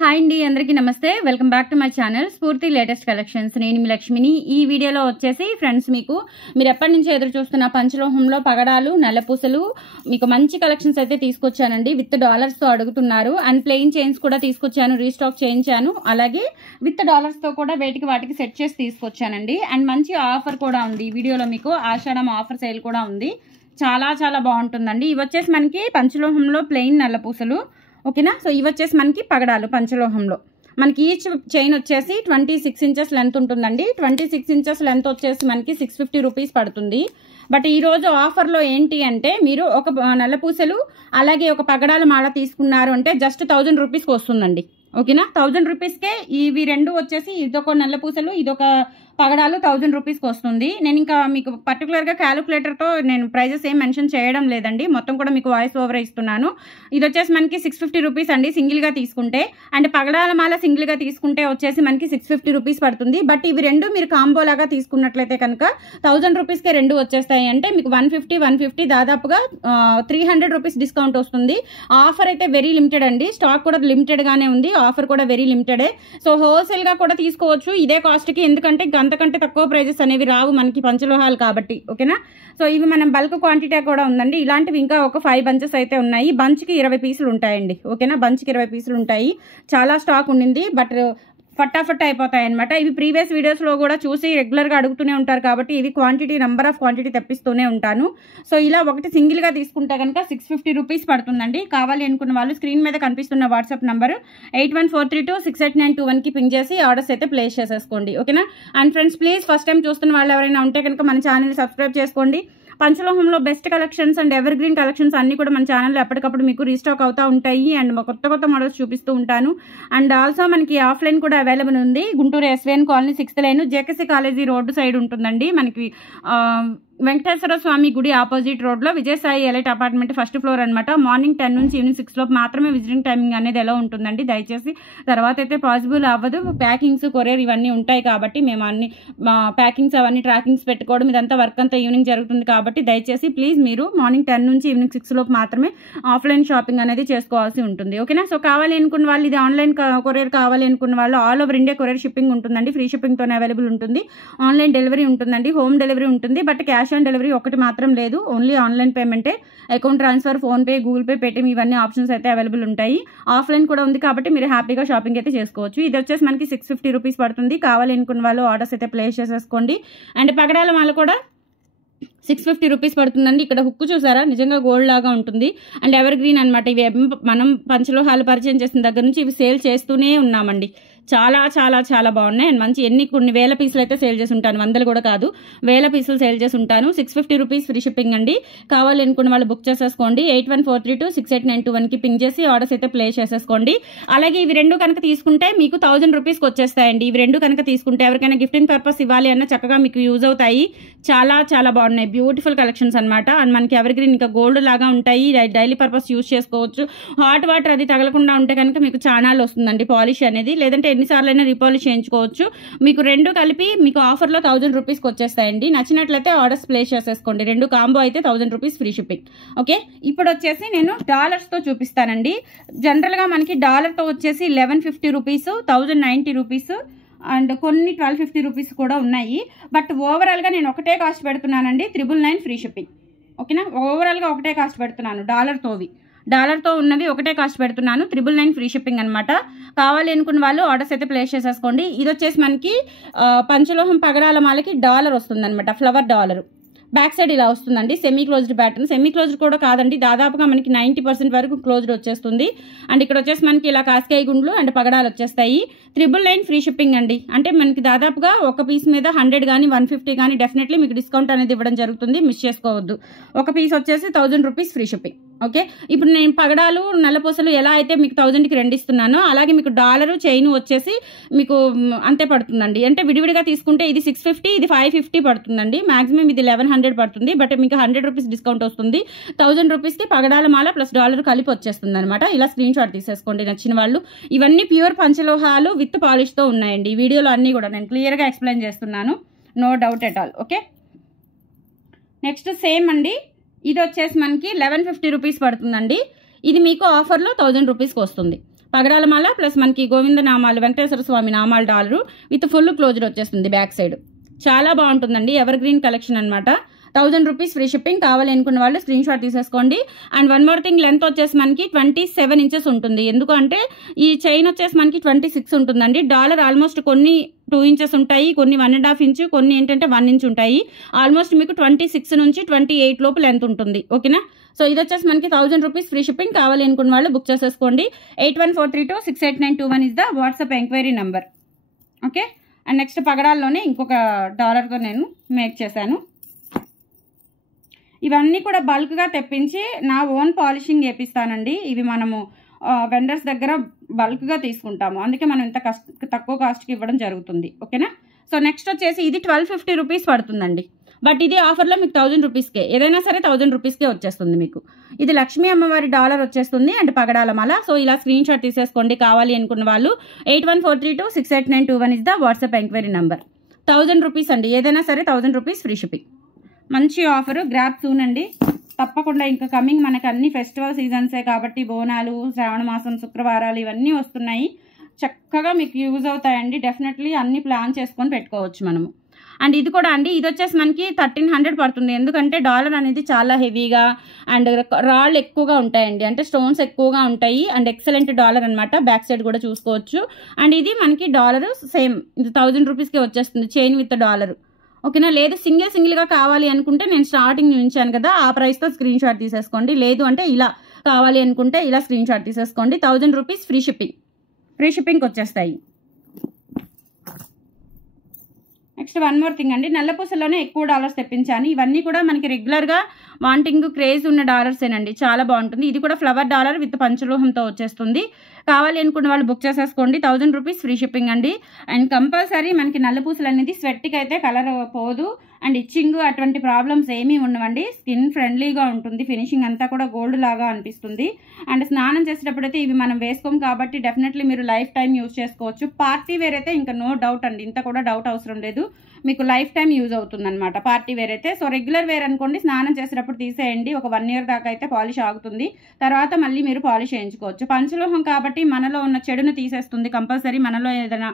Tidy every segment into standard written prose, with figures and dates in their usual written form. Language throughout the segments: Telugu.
హాయ్ అండి, అందరికీ నమస్తే. Welcome back to my channel స్ఫూర్తి లేటెస్ట్ కలెక్షన్స్. నేను మీ లక్ష్మిని. ఈ వీడియోలో వచ్చేసి ఫ్రెండ్స్ మీరు ఎప్పటి నుంచి ఎదురు చూస్తున్న పంచలోహంలో పగడాలు, నల్లపూసలు మీకు మంచి కలెక్షన్స్ అయితే తీసుకొచ్చానండి. విత్ డాలర్స్తో అడుగుతున్నారు. అండ్ ప్లెయిన్ చైన్స్ కూడా తీసుకొచ్చాను, రీస్టాక్ చేయించాను. అలాగే విత్ డాలర్స్తో కూడా వాటికి సెట్ చేసి తీసుకొచ్చానండి. అండ్ మంచి ఆఫర్ కూడా ఉంది ఈ వీడియోలో. మీకు ఆషాఢం ఆఫర్ సేల్ కూడా ఉంది. చాలా చాలా బాగుంటుందండి. ఇవి వచ్చేసి మనకి పంచలోహంలో ప్లెయిన్ నల్లపూసలు, ఓకేనా. సో ఇవి వచ్చేసి మనకి పగడాలు పంచలోహంలో. మనకి ఈచ్ చైన్ వచ్చేసి 26 ఇంచెస్ లెంత్ ఉంటుందండి. 26 ఇంచెస్ లెంత్ వచ్చేసి మనకి 650 రూపీస్ పడుతుంది. బట్ ఈరోజు ఆఫర్లో ఏంటి అంటే, మీరు ఒక నల్లపూసలు అలాగే ఒక పగడాల మాల తీసుకున్నారు అంటే జస్ట్ 1000 రూపీస్కి వస్తుందండి, ఓకేనా. 1000 రూపీస్కే ఇవి రెండు వచ్చేసి, ఇదొక నల్లపూసలు, ఇదొక పగడాలు 1000 రూపీస్కి వస్తుంది. నేను ఇంకా మీకు పర్టికులర్గా క్యాలిక్యులేటర్తో నేను ప్రైజెస్ ఏం మెన్షన్ చేయడం లేదండి, మొత్తం కూడా మీకు వాయిస్ ఓవర్ ఇస్తున్నాను. ఇది వచ్చేసి మనకి 650 రూపీస్ అండి సింగిల్గా తీసుకుంటే. అండ్ పగడాల మాల సింగిల్గా తీసుకుంటే వచ్చేసి మనకి 650 రూపీస్ పడుతుంది. బట్ ఇవి రెండు మీరు కాంబో లాగా తీసుకున్నట్లయితే కనుక 1000 రూపీస్కే రెండు వచ్చేస్తాయి. అంటే మీకు 150 దాదాపుగా 300 రూపీస్ డిస్కౌంట్ వస్తుంది. ఆఫర్ అయితే వెరీ లిమిటెడ్ అండి, స్టాక్ కూడా లిమిటెడ్గానే ఉంది, ఆఫర్ కూడా వెరీ లిమిటెడే. సో హోల్సేల్గా కూడా తీసుకోవచ్చు ఇదే కాస్ట్కి, ఎందుకంటే అంతకంటే తక్కువ ప్రైజెస్ అనేవి రావు మనకి పంచలోహాలు కాబట్టి, ఓకేనా. సో ఇవి మనం బల్క్ క్వాంటిటీ కూడా ఉందండి. ఇలాంటివి ఇంకా ఒక 5 బంచెస్ అయితే ఉన్నాయి. బంచ్కి 20 పీసులు ఉంటాయండి, ఓకేనా. బంచ్కి 20 పీసులు ఉంటాయి. చాలా స్టాక్ ఉండింది, బట్ ఫటాఫట్ అయిపోతాయి అనమాట. ఇవి ప్రీవియస్ వీడియోస్లో కూడా చూసి రెగ్యులర్గా అడుగుతూనే ఉంటారు కాబట్టి ఇవి నెంబర్ ఆఫ్ క్వాంటిటీ తెప్పిస్తూనే ఉంటాను. సో ఇలా ఒకటి సింగిల్గా తీసుకుంటే కనుక 650 రూపీస్ పడుతుందండి. కావాలి అనుకున్న వాళ్ళు స్క్రీన్ మీద కనిపిస్తున్న వాట్సాప్ నెంబర్ 8143268921కి పింగ్ చేసి ఆర్డర్స్ అయితే ప్లేస్ చేసేసుకోండి, ఓకేనా. And friends please first time చూస్తున్న వాళ్ళు ఎవరైనా ఉంటే కనుక మన ఛానల్ని సబ్స్క్రైబ్ చేసుకోండి. పంచలోహంలో best collections and evergreen collections అన్ని కూడా మన ఛానల్లో ఎప్పటికప్పుడు మీకు రీస్టాక్ అవుతూ ఉంటాయి. అండ్ కొత్త మోడల్స్ చూపిస్తూ ఉంటాను. అండ్ ఆల్సో మనకి ఆఫ్లైన్ కూడా అవైలబుల్ ఉంది. Guntur SVN colony 6th line JKC college road side ఉంటుందండి. మనకి వెంకటేశ్వర స్వామి గుడి ఆపోజిట్ రోడ్లో Vijayasai elite apartment first floor అనమాట. మార్నింగ్ 10 నుంచి ఈవినింగ్ 6 లోపు మాత్రమే విజిటింగ్ టైమింగ్ అనేది ఎలా ఉంటుందండి. దయచేసి తర్వాత అయితే పాసిబుల్ అవ్వదు, ప్యాకింగ్స్ కొరియర్ ఇవన్నీ ఉంటాయి కాబట్టి మేము అన్ని ప్యాకింగ్స్ అవన్నీ ట్రాకింగ్స్ పెట్టుకోవడం ఇదంతా వర్క్ అంతా ఈవినింగ్ జరుగుతుంది కాబట్టి దయచేసి ప్లీజ్ మీరు మార్నింగ్ 10 నుంచి ఈవినింగ్ 6 లోపు మాత్రమే ఆఫ్లైన్ షాపింగ్ అనేది చేసుకోవాల్సి ఉంటుంది, ఓకేనా. సో కావాలి అనుకున్న వాళ్ళు, ఇది ఆన్లైన్ కొరియర్ కావాలి అనుకున్న వాళ్ళు all over India courier shipping ఉంటుందండి. ఫ్రీ షిప్పింగ్తోనే అవైలబుల్ ఉంటుంది. ఆన్లైన్ డెలివరీ ఉంటుందండి, హోమ్ డెలివరీ ఉంటుంది. బట్ క్యాష్ ఆన్ డెలివరీ ఒకటి మాత్రం లేదు, ఓన్లీ ఆన్లైన్ పేమెంటే. Account transfer, PhonePe, Google Pay, Paytm ఇవన్నీ ఆప్షన్స్ అయితే అవైలబుల్ ఉంటాయి. ఆఫ్లైన్ కూడా ఉంది కాబట్టి మీరు హ్యాపీగా షాపింగ్ అయితే చేసుకోవచ్చు. ఇది వచ్చేసి మనకి 650 రూపీస్ పడుతుంది. కావాలి అనుకున్న వాళ్ళు ఆర్డర్స్ అయితే ప్లేస్ చేసేసుకోండి. అండ్ పగడాల మాల కూడా 650 రూపీస్ పడుతుందండి. ఇక్కడ హుక్ చూసారా, నిజంగా గోల్డ్ లాగా ఉంటుంది. అండ్ ఎవర్ గ్రీన్ అనమాట. ఇవి మనం పంచలోహాలు పరిచయం చేసిన దగ్గర నుంచి ఇవి సేల్ చేస్తూనే ఉన్నామండి. చాలా చాలా చాలా బాగున్నాయి. అండ్ మంచి కొన్ని వేల పీసులు అయితే సేల్ చేసి ఉంటాను, 100 కూడా కాదు, వేల పీసులు సేల్ చేసి ఉంటాను. 650 రూపీస్ ఫ్రీ షిప్పింగ్ అండి. కావాలి అనుకున్న వాళ్ళు బుక్ చేసేసుకోండి. 8143268921కి పింగ్ చేసి ఆర్డర్స్ అయితే ప్లేస్ చేసేసుకోండి. అలాగే ఇవి రెండు కనుక తీసుకుంటే మీకు 1000 రూపీస్కి వచ్చేస్తాయండి. ఇవి రెండు కనుక తీసుకుంటే ఎవరికైనా గిఫ్టింగ్ పర్పస్ ఇవ్వాలి అన్న చక్కగా మీకు యూజ్ అవుతాయి. చాలా చాలా బాగున్నాయి, బ్యూటిఫుల్ కలెక్షన్స్ అనమాట. అండ్ మనకి ఎవర్ గ్రీన్ ఇంకా గోల్డ్ లాగా ఉంటాయి, డైలీ పర్పస్ యూజ్ చేసుకోవచ్చు. హాట్ వాటర్ అది తగలకుండా ఉంటే కనుక మీకు చానాలు వస్తుందండి పాలిష్ అనేది, లేదంటే ఎన్నిసార్లు అయినా రీపాలిష్ చేయించుకోవచ్చు. మీకు రెండు కలిపి మీకు ఆఫర్లో 1000 రూపీస్కి వచ్చేస్తాయండి. నచ్చినట్లయితే ఆర్డర్స్ ప్లేస్ చేసేసుకోండి. రెండు కాంబో అయితే 1000 రూపీస్ ఫ్రీ షిప్పింగ్, ఓకే. ఇప్పుడు వచ్చేసి నేను డాలర్స్తో చూపిస్తానండి. జనరల్గా మనకి డాలర్తో వచ్చేసి 1150 రూపీస్, 1090 రూపీస్ అండ్ కొన్ని 1250 రూపీస్ కూడా ఉన్నాయి. బట్ ఓవరాల్గా నేను ఒకటే కాస్ట్ పెడుతున్నానండి, 999 ఫ్రీ షిప్పింగ్, ఓకేనా. ఓవరాల్గా ఒకటే కాస్ట్ పెడుతున్నాను. డాలర్తో ఉన్నవి ఒకటే కాస్ట్ పెడుతున్నాను, 999 ఫ్రీ షిప్పింగ్ అనమాట. కావాలి అనుకున్న వాళ్ళు ఆర్డర్స్ అయితే ప్లేస్ చేసేసుకోండి. ఇది వచ్చేసి మనకి పంచలోహం పగడాల మాలకి డాలర్ వస్తుంది అనమాట, ఫ్లవర్ డాలర్. బ్యాక్ సైడ్ ఇలా వస్తుందండి, semi closed pattern. Semi closed కూడా కాదండి, దాదాపుగా మనకి 90% వరకు క్లోజ్డ్ వచ్చేస్తుంది. అండ్ ఇక్కడ వచ్చేసి మనకి ఇలా కాస్కాయ గుండ్లు అండ్ పగడాలు వచ్చేస్తాయి. 999 ఫ్రీ షిప్పింగ్ అండి. అంటే మనకి దాదాపుగా ఒక పీస్ మీద 100 కానీ 150 కానీ డెఫినెట్లీ మీకు డిస్కౌంట్ అనేది ఇవ్వడం జరుగుతుంది, మిస్ చేసుకోవద్దు. ఒక పీస్ వచ్చేసి 1000 రూపీస్ ఫ్రీ షిప్పింగ్, ఓకే. ఇప్పుడు నేను పగడాలు నల్లపూసలు ఎలా అయితే మీకు 1000కి రెండు ఇస్తున్నానో అలాగే మీకు డాలరు చైన్ వచ్చేసి మీకు అంతే పడుతుందండి. అంటే విడివిడిగా తీసుకుంటే ఇది 650, ఇది 550 పడుతుందండి. మాక్సిమం ఇది 1100 పడుతుంది. బట్ మీకు 100 రూపీస్ డిస్కౌంట్ వస్తుంది. 1000 రూపీస్కి పగడాల మాల ప్లస్ డాలర్ కలిపి వచ్చేస్తుంది అనమాట. ఇలా స్క్రీన్ షాట్ తీసేసుకోండి నచ్చిన వాళ్ళు. ఇవన్నీ ప్యూర్ పంచలోహాలు విత్ పాలిష్తో ఉన్నాయండి. ఈ వీడియోలో అన్నీ కూడా నేను క్లియర్గా ఎక్స్ప్లెయిన్ చేస్తున్నాను, no doubt at all, okay. Next same అండి, ఇది వచ్చేసి మనకి 1150 రూపీస్ పడుతుందండి. ఇది మీకు ఆఫర్లో 1000 రూపీస్కి వస్తుంది. పగడాల మాల ప్లస్ మనకి గోవింద నామాలు వెంకటేశ్వర స్వామి నామాలు డాలరు విత్ ఫుల్ క్లోజర్ వచ్చేస్తుంది బ్యాక్ సైడ్. చాలా బాగుంటుందండి, ఎవర్ గ్రీన్ కలెక్షన్ అనమాట. 1000 రూపీస్ ఫ్రీ షిప్పింగ్. కావాలి అనుకున్న వాళ్ళు స్క్రీన్ షాట్ తీసేసుకోండి. And one more thing, length వచ్చేసి మనకి 27 ఇంచెస్ ఉంటుంది. ఎందుకంటే ఈ చైన్ వచ్చేసి మనకి 26 ఉంటుందండి. డాలర్ ఆల్మోస్ట్ కొన్ని 2 ఇంచెస్ ఉంటాయి, కొన్ని 1.5 ఇంచ్, కొన్ని ఏంటంటే 1 ఇంచ్ ఉంటాయి. ఆల్మోస్ట్ మీకు 26 నుంచి 28 లోపు లెంత్ ఉంటుంది. ఓకేనా. సో ఇది వచ్చేసి మనకి 1000 రూపీస్ ఫ్రీ షిప్పింగ్. కావాలి అనుకున్న వాళ్ళు బుక్ చేసేసుకోండి. 8143268921 is the WhatsApp enquiry number. Okay. And next పగడాల్లోనే ఇంకొక డాలర్తో నేను మేక్ చేశాను. ఇవన్నీ కూడా బల్క్గా తెప్పించి నా ఓన్ పాలిషింగ్ చేపిస్తానండి. ఇవి మనము వెండర్స్ దగ్గర బల్క్గా తీసుకుంటాము, అందుకే మనం ఇంత తక్కువ కాస్ట్కి ఇవ్వడం జరుగుతుంది. ఓకేనా. సో నెక్స్ట్ వచ్చేసి ఇది 1250 రూపీస్ పడుతుందండి. బట్ ఇది ఆఫర్లో మీకు 1000 రూపీస్కే, ఏదైనా సరే 1000 రూపీస్కే వచ్చేస్తుంది మీకు. ఇది లక్ష్మీ అమ్మవారి డాలర్ వచ్చేస్తుంది అండ్ పగడాల మాల. సో ఇలా స్క్రీన్ షాట్ తీసేసుకోండి కావాలి అనుకున్న వాళ్ళు. 8143268921 is the WhatsApp enquiry number. 1000 rupees అండి, ఏదైనా సరే 1000 రూపీస్ ఫ్రీ షిప్పింగ్. మంచి ఆఫరు, గ్రాప్ సూన్ అండి తప్పకుండా. ఇంకా కమింగ్ మనకు అన్ని ఫెస్టివల్ సీజన్సే కాబట్టి బోనాలు, శ్రావణ మాసం శుక్రవారాలు ఇవన్నీ వస్తున్నాయి. చక్కగా మీకు యూజ్ అవుతాయండి. డెఫినెట్లీ అన్ని ప్లాన్ చేసుకొని పెట్టుకోవచ్చు మనము. అండ్ ఇది కూడా అండి, ఇది వచ్చేసి మనకి 1300 పడుతుంది. ఎందుకంటే డాలర్ అనేది చాలా హెవీగా అండ్ రాళ్ళు ఎక్కువగా ఉంటాయండి, అంటే స్టోన్స్ ఎక్కువగా ఉంటాయి. అండ్ ఎక్సలెంట్ డాలర్ అనమాట. బ్యాక్ సైడ్ కూడా చూసుకోవచ్చు. అండ్ ఇది మనకి డాలర్ సేమ్ ఇది 1000 రూపీస్కే వచ్చేస్తుంది, చైన్ విత్ డాలర్. ఓకేనా. లేదు సింగిల్గా కావాలి అనుకుంటే నేను స్టార్టింగ్ ఉంచాను కదా, ఆ ప్రైస్తో స్క్రీన్ షాట్ తీసేసుకోండి. లేదు అంటే ఇలా కావాలి అనుకుంటే ఇలా స్క్రీన్ షాట్ తీసేసుకోండి. 1000 రూపీస్ ఫ్రీ షిప్పింగ్కి వచ్చేస్తాయి. నెక్స్ట్ వన్ మోర్ థింగ్ అండి, నల్లపూసలోనే ఎక్కువ డాలర్స్ తెప్పించాను. ఇవన్నీ కూడా మనకి రెగ్యులర్గా వాంటింగ్ క్రేజ్ ఉన్న డాలర్సేనండి. చాలా బాగుంటుంది. ఇది కూడా ఫ్లవర్ డాలర్ విత్ పంచలోహంతో వచ్చేస్తుంది. కావాలి అనుకున్న వాళ్ళు బుక్ చేసేసుకోండి. 1000 రూపీస్ ఫ్రీ షిప్పింగ్ అండి. అండ్ కంపల్సరీ మనకి నల్లపూసలు అనేది స్వెట్కి అయితే కలర్ పోదు అండ్ ఇచ్చింగ్ అటువంటి ప్రాబ్లమ్స్ ఏమీ ఉండవండి. స్కిన్ ఫ్రెండ్లీగా ఉంటుంది. ఫినిషింగ్ అంతా కూడా గోల్డ్ లాగా అనిపిస్తుంది. అండ్ స్నానం చేసేటప్పుడైతే ఇవి మనం వేసుకోం కాబట్టి డెఫినెట్లీ మీరు లైఫ్ టైం యూజ్ చేసుకోవచ్చు. పార్టీ వేర్ అయితే ఇంకా నో డౌట్ అండి, ఇంత కూడా డౌట్ అవసరం లేదు, మీకు లైఫ్ టైం యూజ్ అవుతుంది అనమాట పార్టీ వేర్ అయితే. సో రెగ్యులర్ వేర్ అనుకోండి, స్నానం చేసేటప్పుడు తీసేయండి. ఒక 1 ఇయర్ దాకా అయితే పాలిష్ ఆగుతుంది, తర్వాత మళ్ళీ మీరు పాలిష్ చేయించుకోవచ్చు. పంచలోహం కాబట్టి మనలో ఉన్న చెడును తీసేస్తుంది. కంపల్సరీ మనలో ఏదైనా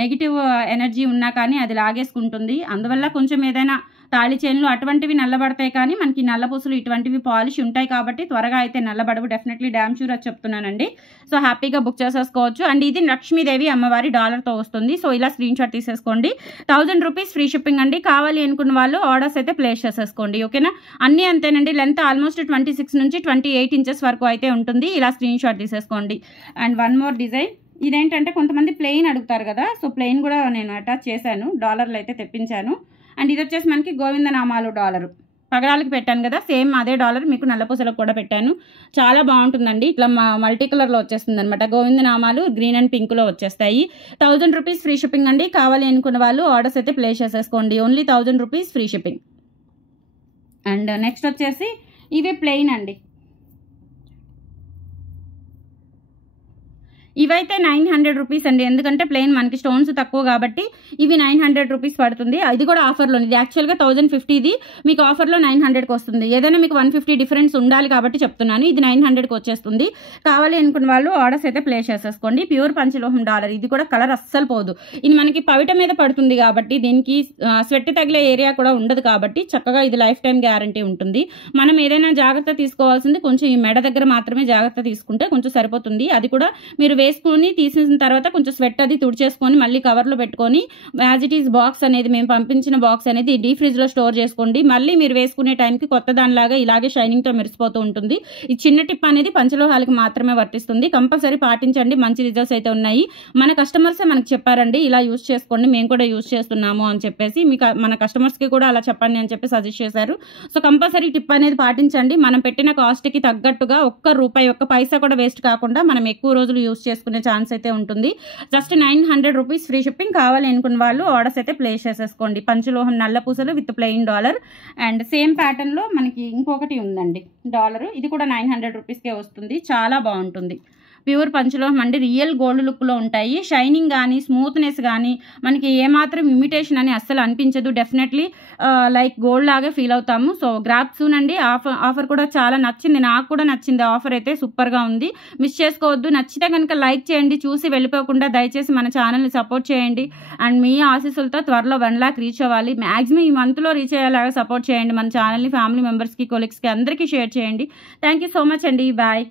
నెగిటివ్ ఎనర్జీ ఉన్నా కానీ అది లాగేసుకుంటుంది. అందువల్ల కొంచెం ఏదైనా తాళి చైన్లు అటువంటివి నల్లబడతాయి, కానీ మనకి నల్లపూసలు ఇటువంటివి పాలిష్ ఉంటాయి కాబట్టి త్వరగా అయితే నల్లబడవు. డెఫినెట్లీ డ్యామ్ షూర్ అని చెప్తున్నానండి. సో హ్యాపీగా బుక్ చేసేసుకోవచ్చు. అండ్ ఇది లక్ష్మీదేవి అమ్మవారి డాలర్తో వస్తుంది. సో ఇలా స్క్రీన్ షాట్ తీసేసుకోండి. 1000 రూపీస్ ఫ్రీ షిప్పింగ్ అండి. కావాలి అనుకున్న వాళ్ళు ఆర్డర్స్ అయితే ప్లేస్ చేసేసుకోండి. ఓకేనా. అన్నీ అంతేనండి. లెంత్ ఆల్మోస్ట్ 26 నుంచి 28 ఇంచెస్ వరకు అయితే ఉంటుంది. ఇలా స్క్రీన్ షాట్ తీసేసుకోండి. అండ్ వన్ మోర్ డిజైన్, ఇదేంటంటే కొంతమంది ప్లెయిన్ అడుగుతారు కదా, సో ప్లెయిన్ కూడా నేను అటాచ్ చేశాను, డాలర్లు అయితే తెప్పించాను. అండ్ ఇది వచ్చేసి మనకి గోవింద నామాలు డాలరు పగడాలకి పెట్టాను కదా, సేమ్ అదే డాలర్ మీకు నల్లపూసలకు కూడా పెట్టాను. చాలా బాగుంటుందండి. ఇట్లా మల్టీ కలర్లో వచ్చేస్తుంది అనమాట. గోవింద నామాలు గ్రీన్ అండ్ పింక్లో వచ్చేస్తాయి. 1000 రూపీస్ ఫ్రీ షిప్పింగ్ అండి. కావాలి అనుకున్న వాళ్ళు ఆర్డర్స్ అయితే ప్లేస్ చేసేసుకోండి. Only 1000 rupees free shipping. And next వచ్చేసి ఇవి ప్లెయిన్ అండి. ఇవైతే 900 రూపీస్ అండి. ఎందుకంటే ప్లెయిన్ మనకి స్టోన్స్ తక్కువ కాబట్టి ఇవి 900 రూపీస్ పడుతుంది. ఇది కూడా ఆఫర్లో, ఇది యాక్చువల్గా 1050, ఇది మీకు ఆఫర్లో 900కి వస్తుంది. ఏదైనా మీకు 150 డిఫరెన్స్ ఉండాలి కాబట్టి చెప్తున్నాను. ఇది 900కి వచ్చేస్తుంది. కావాలి అనుకున్న వాళ్ళు ఆర్డర్స్ అయితే ప్లేస్ చేసేసుకోండి. ప్యూర్ పంచలోహం డాలర్. ఇది కూడా కలర్ అస్సలు పోదు. ఇది మనకి పవిట మీద పడుతుంది కాబట్టి దీనికి స్వెట్ తగిలే ఏరియా కూడా ఉండదు కాబట్టి చక్కగా ఇది లైఫ్ టైం గ్యారంటీ ఉంటుంది. మనం ఏదైనా జాగ్రత్త తీసుకోవాల్సింది కొంచెం ఈ మెడ దగ్గర మాత్రమే జాగ్రత్త తీసుకుంటే కొంచెం సరిపోతుంది. అది కూడా మీరు వేసుకొని తీసేసిన తర్వాత కొంచెం స్వెట్ అది తుడిచేసుకొని మళ్ళీ కవర్లో పెట్టుకొని యాజ్ ఇట్ ఈస్ బాక్స్ అనేది మేము పంపించిన బాక్స్ అనేది డీప్ ఫ్రిడ్జ్లో స్టోర్ చేసుకోండి. మళ్ళీ మీరు వేసుకునే టైంకి కొత్త దానిలాగా ఇలాగే షైనింగ్తో మెరిసిపోతూ ఉంటుంది. ఈ చిన్న టిప్ అనేది పంచలోహాలకి మాత్రమే వర్తిస్తుంది. కంపల్సరీ పాటించండి. మంచి రిజల్ట్స్ అయితే ఉన్నాయి. మన కస్టమర్సే మనకు చెప్పారండి, ఇలా యూజ్ చేసుకోండి, మేము కూడా యూజ్ చేస్తున్నాము అని చెప్పేసి. మీకు మన కస్టమర్స్కి కూడా అలా చెప్పండి అని చెప్పి సజెస్ట్ చేశారు. సో కంపల్సరీ టిప్ అనేది పాటించండి. మనం పెట్టిన కాస్ట్కి తగ్గట్టుగా ఒక్క పైసా కూడా వేస్ట్ కాకుండా మనం ఎక్కువ రోజులు యూజ్ చేసుకునే ఛాన్స్ అయితే ఉంటుంది. Just 900 rupees free shipping. కావాలి అనుకున్న వాళ్ళు ఆర్డర్స్ అయితే ప్లేస్ చేసేసుకోండి. పంచలోహం నల్ల పూసలు with plain dollar. And same pattern లో మనకి ఇంకొకటి ఉందండి డాలర్. ఇది కూడా 900 రూపీస్కే వస్తుంది. చాలా బాగుంటుంది. ప్యూర్ పంచలోహం అండి. రియల్ గోల్డ్ లుక్లో ఉంటాయి. షైనింగ్ కానీ స్మూత్నెస్ కానీ మనకి ఏమాత్రం ఇమిటేషన్ అని అస్సలు అనిపించదు. డెఫినెట్లీ లైక్ గోల్డ్ లాగే ఫీల్ అవుతాము. సో గ్రాప్ సూన్ అండి. ఆఫర్ కూడా చాలా నచ్చింది, నాకు కూడా నచ్చింది. ఆఫర్ అయితే సూపర్గా ఉంది, మిస్ చేసుకోవద్దు. నచ్చితే కనుక లైక్ చేయండి, చూసి వెళ్ళిపోకుండా దయచేసి మన ఛానల్ని సపోర్ట్ చేయండి. అండ్ మీ ఆశీస్సులతో త్వరలో 1 lakh రీచ్ అవ్వాలి. మ్యాక్సిమం ఈ మంత్లో రీచ్ అయ్యేలాగా సపోర్ట్ చేయండి. మన ఛానల్ని ఫ్యామిలీ మెంబర్స్కి, కొలీగ్స్కి అందరికీ షేర్ చేయండి. థ్యాంక్ యూ సో మచ్ అండి. బాయ్.